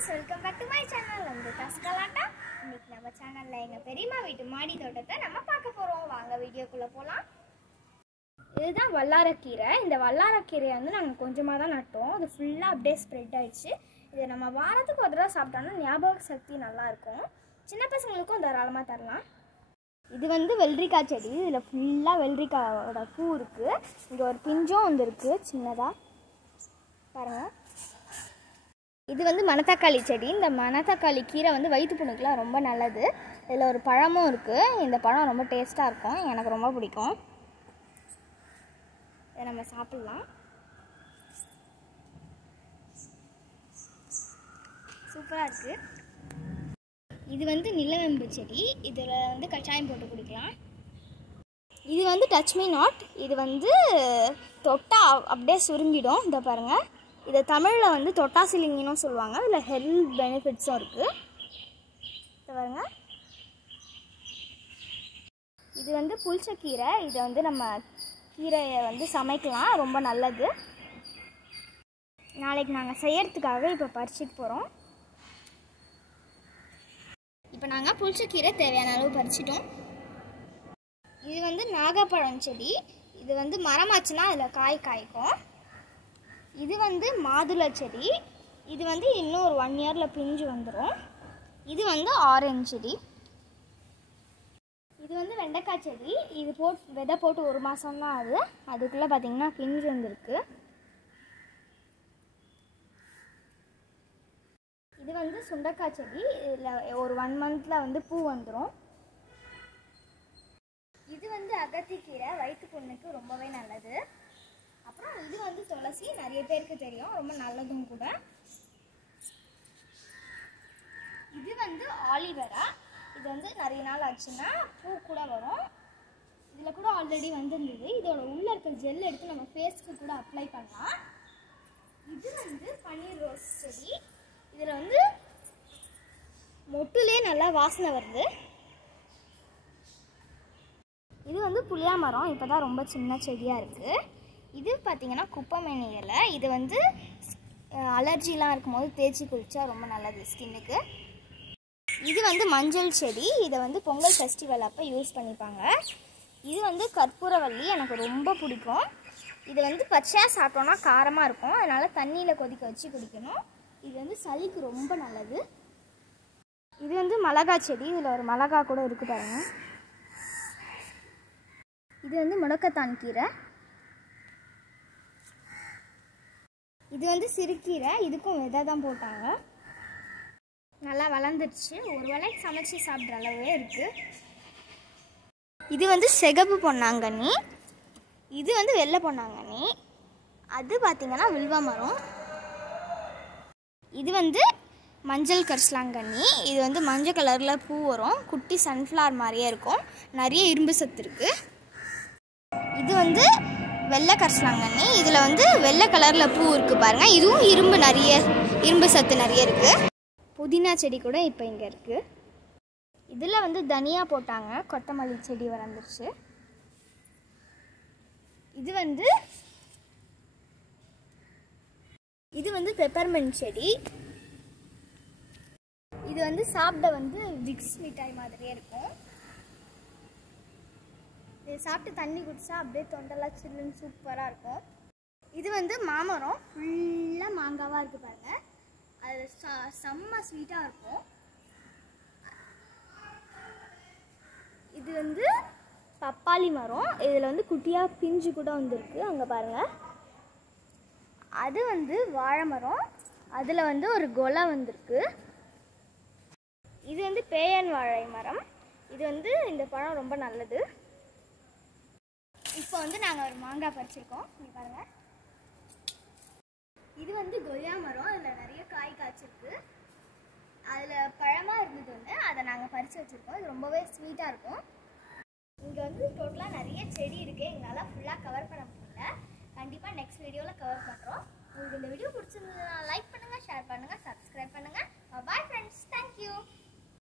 friends, welcome back to my channel. நம்ம தஸ்கலாட்டா. இன்னைக்கு நம்ம சேனல்ல எங்க பெரியம்மா வீட்டு மாடி தோட்டத்தை நம்ம பார்க்க போறோம். வாங்க வீடியோக்குள்ள போலாம். இதுதான் வல்லாரக்கீரை. இந்த வல்லாரக்கீரையை வந்து நாங்க கொஞ்சமா தான் நட்டோம். அது ஃபுல்லா அப்படியே ஸ்ப்ரெட் ஆயிடுச்சு. இதை நம்ம வாரத்துக்கு ஒரு தடவை சாப்பிட்டோம்னா ஞாபக சக்தி நல்லா இருக்கும். சின்ன பசங்களுக்கும் தாராளமா தரலாம். இது வந்து வெள்ளரிக்காய் செடி. இதில் ஃபுல்லாக வெள்ளரிக்காயோட பூ இருக்குது. இங்கே ஒரு பிஞ்சும் வந்துருக்கு சின்னதாக பாருங்கள். இது வந்து மணத்தக்காளி செடி. இந்த மணத்தக்காளி கீரை வந்து வயிற்று புண்ணுக்குலாம் ரொம்ப நல்லது. இதில் ஒரு பழமும் இருக்குது. இந்த பழம் ரொம்ப டேஸ்ட்டாக இருக்கும், எனக்கு ரொம்ப பிடிக்கும். இதை நம்ம சாப்பிட்லாம். சூப்பராக இருக்குது. இது வந்து நிலவேம்பு செடி. இதில் வந்து கஷாயம் போட்டு குடிக்கலாம். இது வந்து டச் மீ நாட். இது வந்து தொட்டா அப்படியே சுருங்கிடும். இதை பாருங்கள். இதை தமிழில் வந்து தொட்டாசிலிங்கினும் சொல்லுவாங்க. இதில் ஹெல்த் பெனிஃபிட்ஸும் இருக்குது. இதை பாருங்க. இது வந்து புளிச்சக்கீரை. இதை வந்து நம்ம கீரையை வந்து சமைக்கலாம், ரொம்ப நல்லது. நாளைக்கு நாங்கள் செய்யறதுக்காக இப்போ பறிச்சுட்டு போகிறோம். இப்போ நாங்கள் புளிச்சக்கீரை தேவையான அளவு பறிச்சிட்டோம். இது வந்து நாகப்பழம் செடி. இது வந்து மரமாச்சுன்னா அதில் காய் காய்க்கும். இது வந்து மாதுளை செடி. இது வந்து இன்னும் ஒரு 1 இயரில் பிஞ்சு வந்துடும். இது வந்து ஆரஞ்சு செடி. இது வந்து வெண்டைக்காய் செடி. இது விதை போட்டு 1 மாதம்தான் ஆகுது. அதுக்குள்ளே பார்த்திங்கன்னா பிஞ்சு வந்துருக்கு. இது வந்து சுண்டைக்காய் செடி. இதில் ஒரு 1 மந்தில் வந்து பூ வந்துடும். இது வந்து அகத்திக்கீரை. வயிற்று புண்ணுக்கு ரொம்பவே நல்லது. அப்புறம் இது வந்து துளசி. நிறைய பேருக்கு தெரியும், ரொம்ப நல்லதும் கூட. இது வந்து ஆலிவேரா. இது வந்து நிறைய நாள் ஆச்சுன்னா பூ கூட வரும். இதில் கூட ஆல்ரெடி வந்துருந்தது. இதோட உள்ள இருக்க ஜெல் எடுத்து நம்ம ஃபேஸ்க்கு கூட அப்ளை பண்ணலாம். இது வந்து பன்னீர் ரோஸ் செடி. இதில் வந்து மொட்டுலே நல்லா வாசனை வருது. இது வந்து புளியா மரம். இப்போ தான் ரொம்ப சின்ன செடியாக இருக்குது. இது பார்த்திங்கன்னா குப்பைமேனி இலை. இது வந்து அலர்ஜிலாம் இருக்கும்போது தேய்ச்சி குளித்தா ரொம்ப நல்லது ஸ்கின்னுக்கு. இது வந்து மஞ்சள் செடி. இதை வந்து பொங்கல் ஃபெஸ்டிவல் அப்போ யூஸ் பண்ணிப்பாங்க. இது வந்து கற்பூரவள்ளி. எனக்கு ரொம்ப பிடிக்கும். இது வந்து பச்சையாக சாப்பிட்டோன்னா காரமாக இருக்கும். அதனால் தண்ணியில் கொதிக்க வச்சு குடிக்கணும். இது வந்து சளிக்கு ரொம்ப நல்லது. இது வந்து மிளகாய் செடி. இதில் ஒரு மிளகாய் கூட இருக்குது பாருங்கள். இது வந்து முடக்கத்தான் கீரை. இது வந்து சிறுகீரை. இதுக்கும் விதை தான் போட்டாங்க. நல்லா வளர்ந்துடுச்சு. ஒரு வேளைக்கு சமைச்சு சாப்பிட்ற அளவே இருக்குது. இது வந்து சிகப்பு பொன்னாங்கண்ணி. இது வந்து வெள்ளை பொன்னாங்கண்ணி. அது பார்த்திங்கன்னா வில்வ மரம். இது வந்து மஞ்சள் கரிசலாங்கண்ணி. இது வந்து மஞ்சள் கலரில் பூ வரும். குட்டி சன்ஃப்ளவர் மாதிரியே இருக்கும். நிறைய இரும்பு சத்து இருக்குது. இது வந்து வெள்ளை கரிசலாங்கண்ணி. இதில் வந்து வெள்ளை கலரில் பூ இருக்குது பாருங்கள். இதுவும் இரும்பு சத்து நிறைய இருக்குது. புதினா செடி கூட இப்போ இங்கே இருக்குது. இதில் வந்து தனியா போட்டாங்க. கொத்தமல்லி செடி வளர்ந்துருச்சு. இது வந்து பெப்பர்மெண்ட் செடி. இது வந்து சாப்பிட வந்து விக்ஸ் மிட்டாய் மாதிரியே இருக்கும். இது சாப்பிட்டு தண்ணி குடிச்சா அப்படியே தொண்டெல்லாம் சில்லுன்னு சூப்பராக இருக்கும். இது வந்து மாமரம். ஃபுல்லாக மாங்காவாக இருக்குது பாருங்கள். அது செம்ம ஸ்வீட்டாக இருக்கும். இது வந்து பப்பாளி மரம். இதில் வந்து குட்டியாக பிஞ்சு கூட வந்துருக்கு. அங்கே பாருங்கள். அது வந்து வாழை மரம். அதில் வந்து ஒரு கொலை வந்திருக்கு. இது வந்து பேயன் வாழை மரம். இது வந்து இந்த பழம் ரொம்ப நல்லது. இப்போ வந்து நாங்கள் ஒரு மாங்காய் பறிச்சிருக்கோம். இங்கே பாருங்கள். இது வந்து கொய்யா மரம். அதில் நிறைய காய் காய்ச்சிருக்கு. அதில் பழமாக இருந்தது ஒன்று. அதை நாங்கள் பறித்து வச்சுருக்கோம். இது ரொம்பவே ஸ்வீட்டாக இருக்கும். இங்கே வந்து டோட்டலாக நிறைய செடி இருக்குது. எங்களால் ஃபுல்லாக கவர் பண்ண முடியல. கண்டிப்பாக நெக்ஸ்ட் வீடியோவில் கவர் பண்ணுறோம். உங்களுக்கு இந்த வீடியோ பிடிச்சிருந்ததுன்னா லைக் பண்ணுங்கள், ஷேர் பண்ணுங்கள், சப்ஸ்கிரைப் பண்ணுங்கள். Bye friends. தேங்க்யூ.